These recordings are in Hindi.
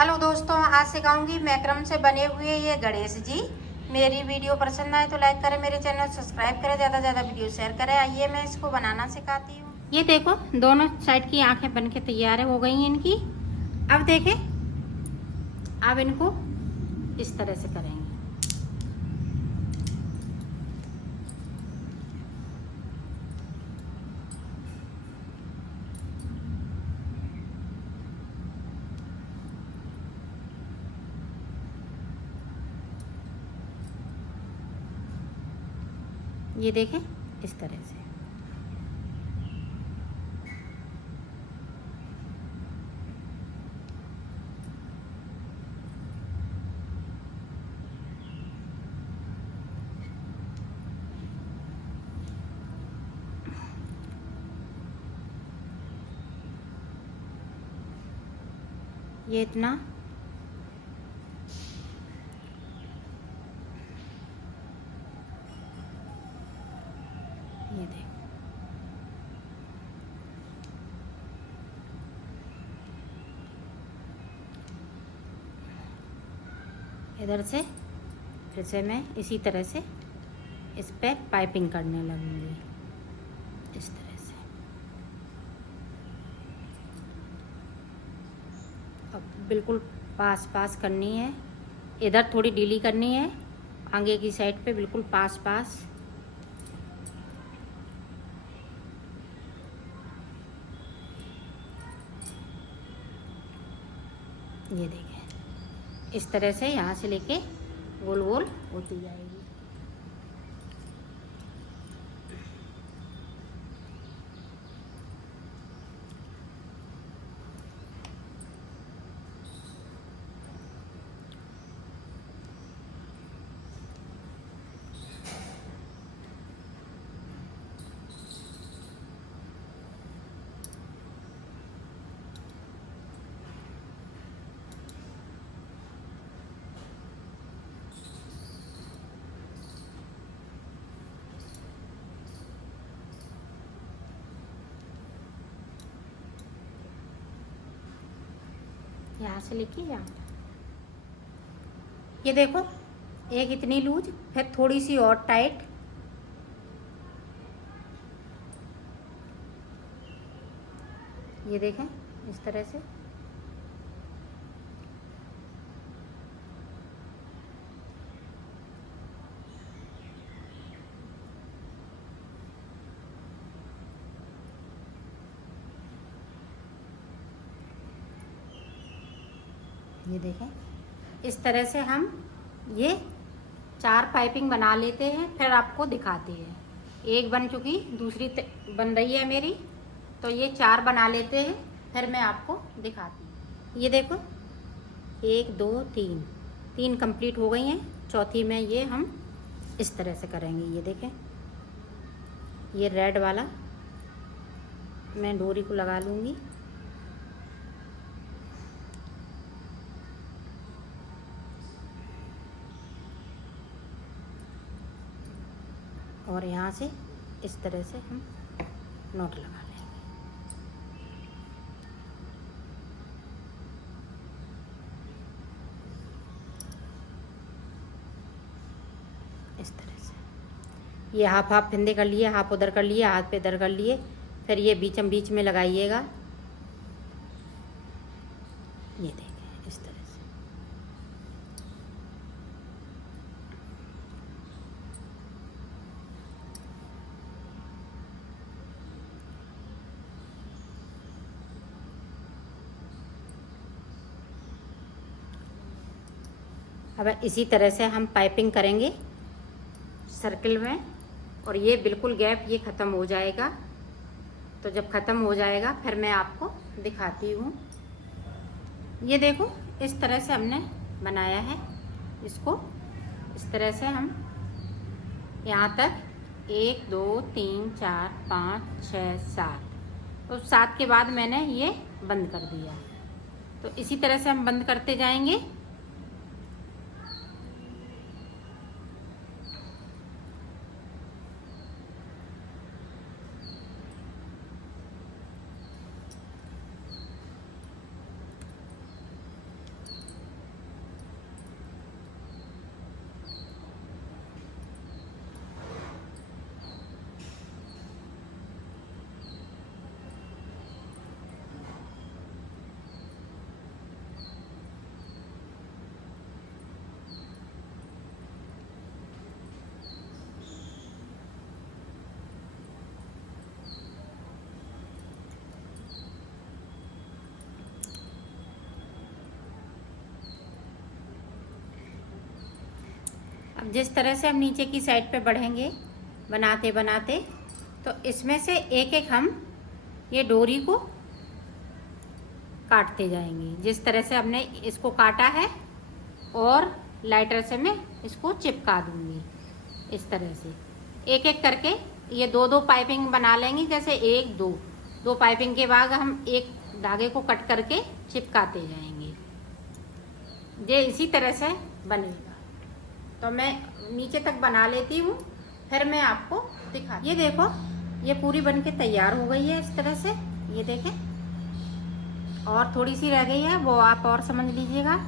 हेलो दोस्तों, आज सिखाऊंगी मैक्रम से बने हुए ये गणेश जी। मेरी वीडियो पसंद आए तो लाइक करें, मेरे चैनल सब्सक्राइब करें, ज़्यादा से ज़्यादा वीडियो शेयर करें। आइए मैं इसको बनाना सिखाती हूँ। ये देखो, दोनों साइड की आंखें बन के तैयार हो गई हैं इनकी। अब देखें, अब इनको इस तरह से करेंगे। ये देखें, इस तरह से। ये इतना ये देख, इधर से फिर से मैं इसी तरह से इस पे पाइपिंग करने लगूंगी, इस तरह से। अब बिल्कुल पास पास करनी है, इधर थोड़ी ढीली करनी है, आगे की साइड पे बिल्कुल पास पास। ये देखें, इस तरह से यहाँ से लेके गोल गोल होती जाएगी। यहाँ से लेके यहाँ, ये देखो, एक इतनी लूज, फिर थोड़ी सी और टाइट। ये देखें, इस तरह से। ये देखें, इस तरह से हम ये 4 पाइपिंग बना लेते हैं, फिर आपको दिखाते हैं। एक बन चुकी, दूसरी बन रही है मेरी, तो ये 4 बना लेते हैं, फिर मैं आपको दिखाती हूँ। ये देखो, 1 2 3 3 कंप्लीट हो गई हैं। चौथी में ये हम इस तरह से करेंगे। ये देखें, ये रेड वाला मैं डोरी को लगा लूँगी, और यहाँ से इस तरह से हम नोट लगा लेंगे। इस तरह से ये हाफ हाफ फिंदे कर लिए, हाफ उधर कर लिए, हाथ पे इधर कर लिए, फिर ये बीचम बीच में लगाइएगा। ये देखिए, इस तरह से। अब इसी तरह से हम पाइपिंग करेंगे सर्किल में, और ये बिल्कुल गैप ये ख़त्म हो जाएगा। तो जब ख़त्म हो जाएगा फिर मैं आपको दिखाती हूँ। ये देखो, इस तरह से हमने बनाया है इसको। इस तरह से हम यहाँ तक 1 2 3 4 5 6 7, तो 7 के बाद मैंने ये बंद कर दिया। तो इसी तरह से हम बंद करते जाएंगे। जिस तरह से हम नीचे की साइड पे बढ़ेंगे बनाते बनाते, तो इसमें से एक एक हम ये डोरी को काटते जाएंगे। जिस तरह से हमने इसको काटा है, और लाइटर से मैं इसको चिपका दूंगी इस तरह से। एक एक करके ये दो दो पाइपिंग बना लेंगे, जैसे एक दो पाइपिंग के बाद हम एक धागे को कट करके चिपकाते जाएंगे। ये इसी तरह से बनेगा। तो मैं नीचे तक बना लेती हूँ, फिर मैं आपको दिखा। ये देखो, ये पूरी बनके तैयार हो गई है इस तरह से। ये देखें, और थोड़ी सी रह गई है, वो आप और समझ लीजिएगा।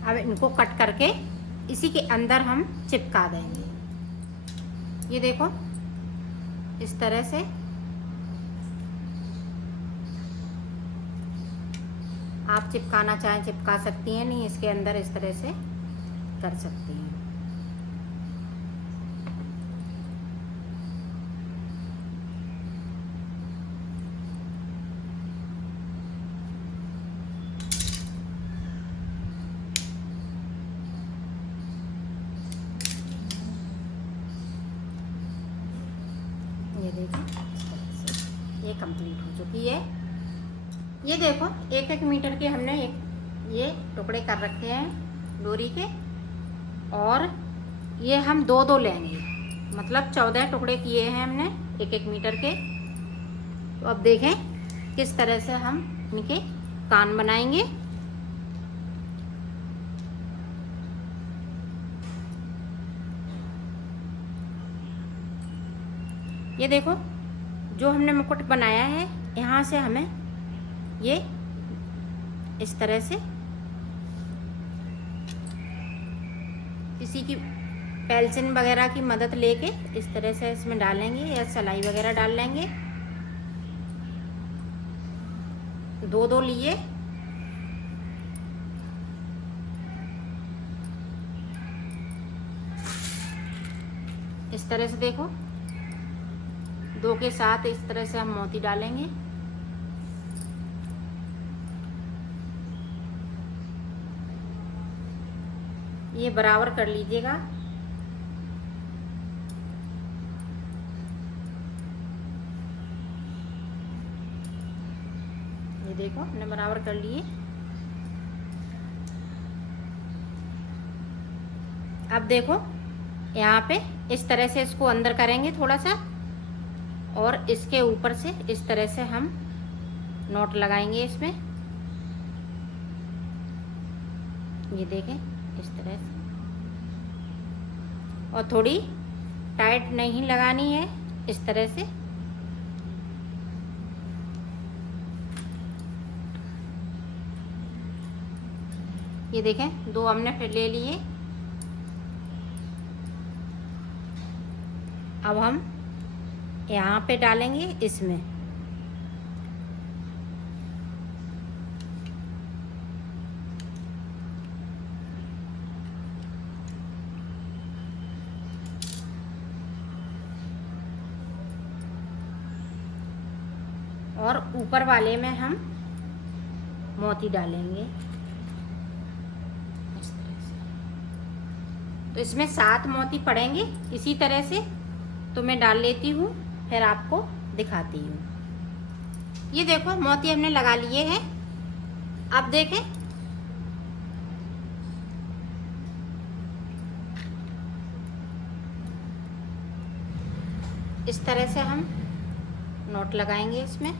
अब इनको कट करके इसी के अंदर हम चिपका देंगे। ये देखो, इस तरह से आप चिपकाना चाहें चिपका सकती हैं, नहीं इसके अंदर इस तरह से कर सकती हैं। ये देखो, इस तरह से ये कंप्लीट हो चुकी है। ये देखो, एक एक मीटर के हमने ये टुकड़े कर रखे हैं डोरी के, और ये हम दो दो लेंगे, मतलब 14 टुकड़े किए हैं हमने एक एक मीटर के। तो अब देखें किस तरह से हम इनके कान बनाएंगे। ये देखो, जो हमने मुकुट बनाया है, यहाँ से हमें ये इस तरह से किसी की पेंसिल वगैरह की मदद लेके इस तरह से इसमें डालेंगे, या सिलाई वगैरह डाल लेंगे। दो दो लिए, इस तरह से देखो, दो के साथ इस तरह से हम मोती डालेंगे। ये बराबर कर लीजिएगा। ये देखो हमने बराबर कर लिए। अब देखो यहाँ पे इस तरह से इसको अंदर करेंगे थोड़ा सा, और इसके ऊपर से इस तरह से हम नोट लगाएंगे इसमें। ये देखें इस तरह से, और थोड़ी टाइट नहीं लगानी है, इस तरह से। ये देखें 2 हमने फिर ले लिए। अब हम यहाँ पे डालेंगे इसमें। और ऊपर वाले में हम मोती डालेंगे इस तरह से। तो इसमें 7 मोती पड़ेंगे इसी तरह से। तो मैं डाल लेती हूँ, फिर आपको दिखाती हूँ। ये देखो मोती हमने लगा लिए हैं। अब देखें इस तरह से हम नोट लगाएंगे इसमें।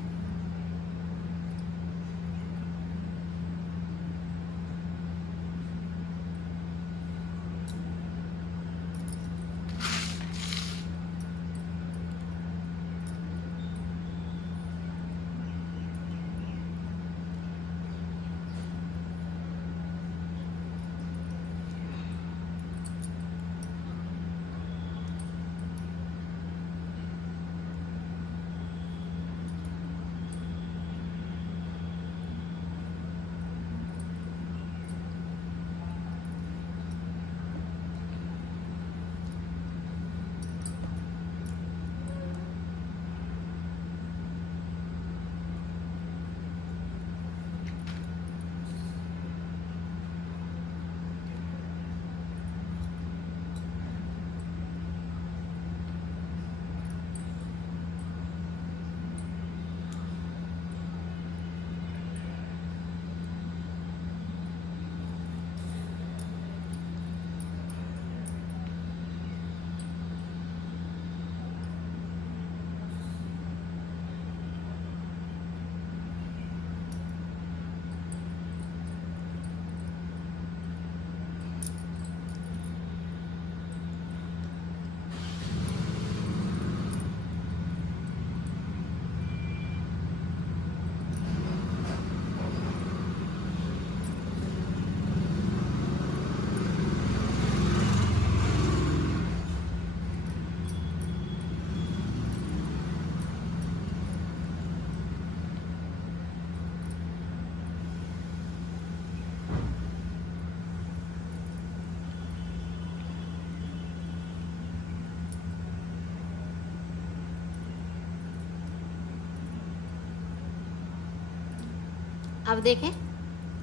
अब देखें,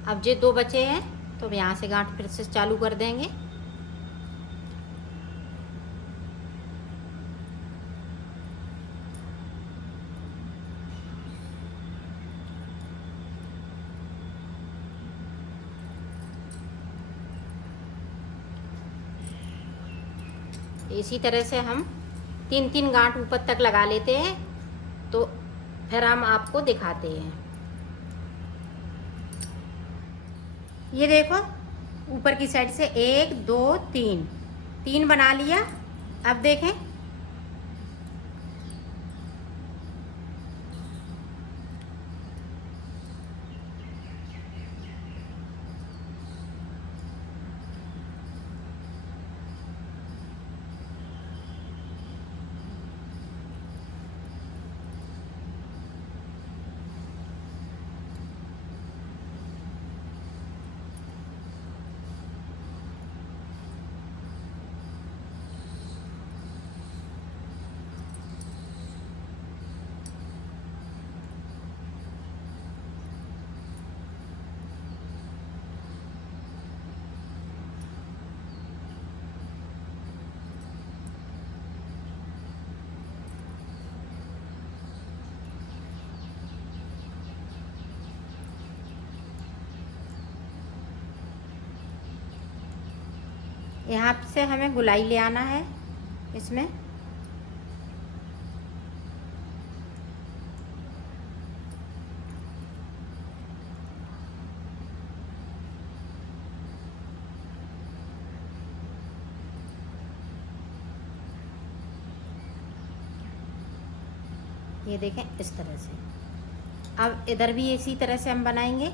अब ये 2 बचे हैं, तो अब यहाँ से गांठ फिर से चालू कर देंगे। इसी तरह से हम 3-3 गांठ ऊपर तक लगा लेते हैं, तो फिर हम आपको दिखाते हैं। ये देखो ऊपर की साइड से 1 2 3 बना लिया। अब देखें यहाँ से हमें गुलाई ले आना है इसमें। ये देखें इस तरह से। अब इधर भी इसी तरह से हम बनाएंगे।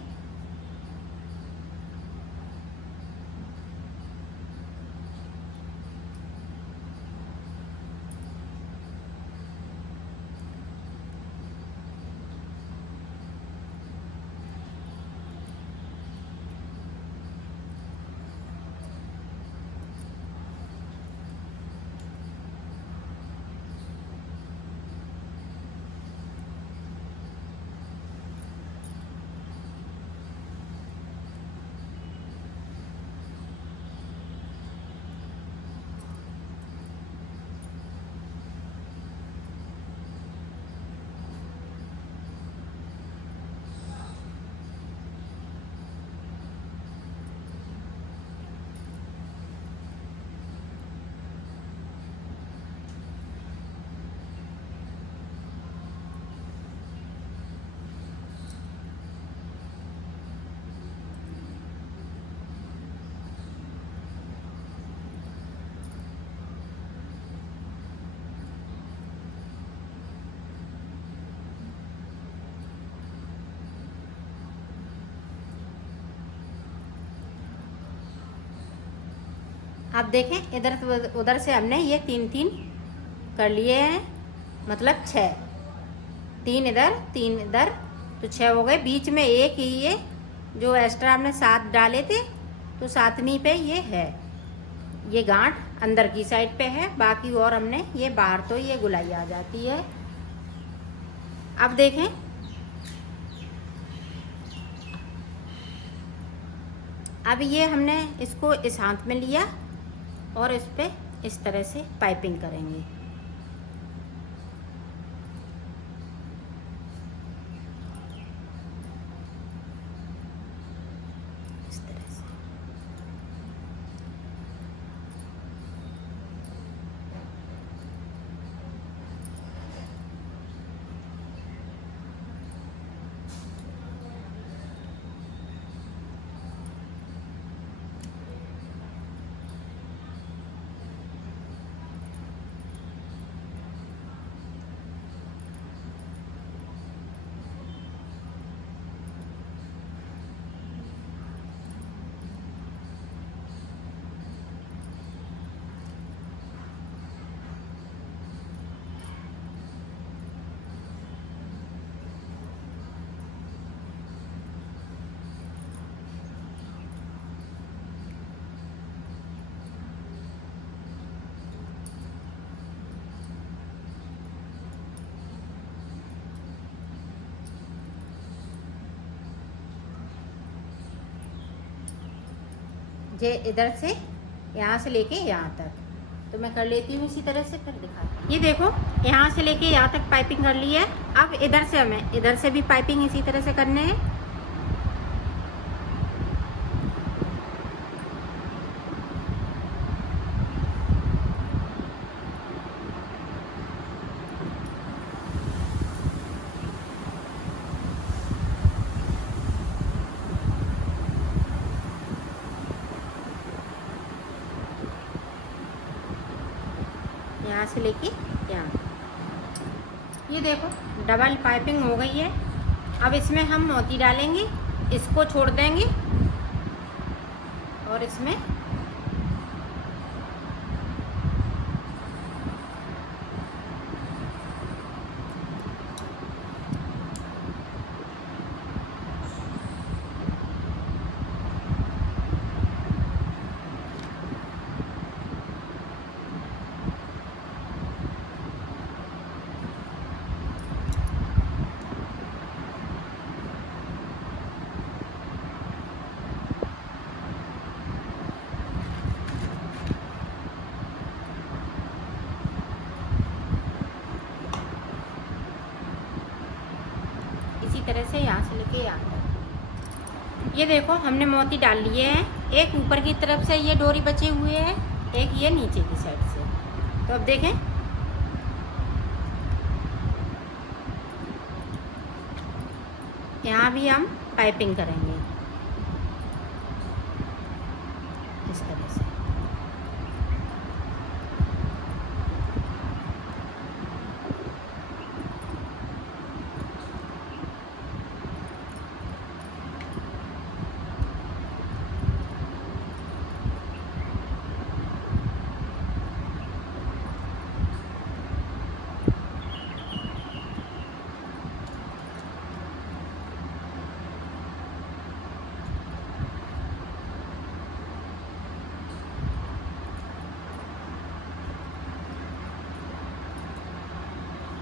आप देखें इधर उधर से हमने ये 3 कर लिए हैं, मतलब 6। 3 इधर 3 इधर, तो 6 हो गए। बीच में एक ही ये जो एक्स्ट्रा हमने 7 डाले थे, तो 7वीं पे ये है, ये गांठ अंदर की साइड पे है। बाकी और हमने ये बाहर, तो ये गुलाई आ जाती है। अब देखें अब ये हमने इसको इस हाथ में लिया और इस पे इस तरह से पाइपिंग करेंगे। इस तरह से। ये इधर से यहाँ से लेके यहाँ तक, तो मैं कर लेती हूँ इसी तरह से, फिर दिखाती हूँ। ये देखो यहाँ से लेके यहाँ तक पाइपिंग कर ली है। अब इधर से हमें इधर से भी पाइपिंग इसी तरह से करने हैं। यहाँ से लेके यहाँ, ये देखो डबल पाइपिंग हो गई है। अब इसमें हम मोती डालेंगे, इसको छोड़ देंगे और इसमें तरह से यहाँ से लेके यहाँ तक। ये देखो हमने मोती डाल लिए हैं। एक ऊपर की तरफ से ये डोरी बचे हुए हैं, एक ये नीचे की साइड से। तो अब देखें, यहाँ भी हम पाइपिंग करेंगे इस तरह से।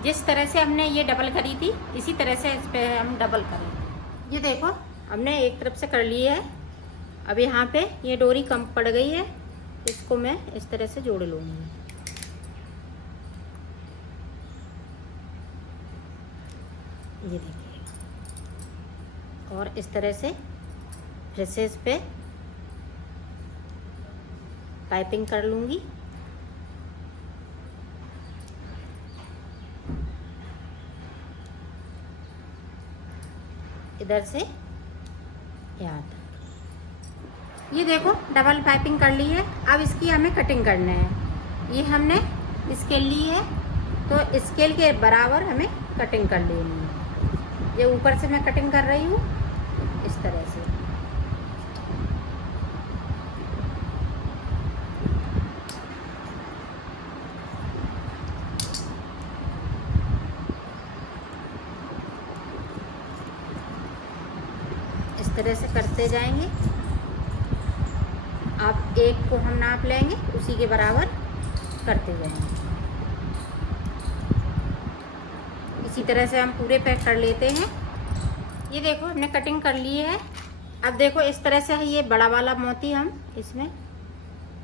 जिस तरह से हमने ये डबल करी थी, इसी तरह से इस पे हम डबल करेंगे। ये देखो, हमने एक तरफ से कर ली है। अब यहाँ पे ये डोरी कम पड़ गई है, इसको मैं इस तरह से जोड़ लूँगी। ये देखिए, और इस तरह से फिर से इस पे पाइपिंग कर लूँगी। इधर से यहाँ तक। ये देखो, डबल पाइपिंग कर ली है। अब इसकी हमें कटिंग करना है। ये हमने स्केल ली है, तो स्केल के बराबर हमें कटिंग कर लेनी है। ये ऊपर से मैं कटिंग कर रही हूँ इस तरह से। इस तरह से करते जाएंगे। आप एक को हम नाप लेंगे, उसी के बराबर करते जाएंगे। इसी तरह से हम पूरे पैक कर लेते हैं। ये देखो, हमने कटिंग कर ली है। अब देखो, इस तरह से ये बड़ा वाला मोती हम इसमें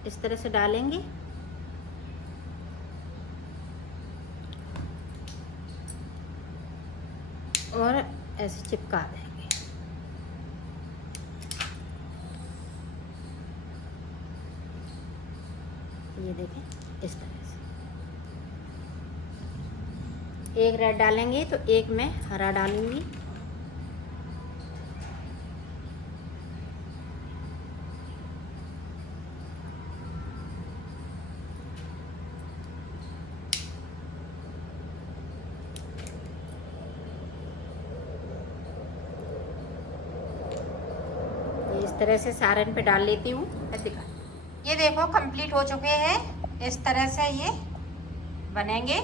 इस तरह से डालेंगे। और ऐसे चिपका देंगे। ये देखें, इस तरह से एक रेड डालेंगे तो एक मैं हरा डालूंगी। इस तरह से सारन पे डाल लेती हूँ। दिखा, ये देखो कंप्लीट हो चुके हैं। इस तरह से ये बनेंगे।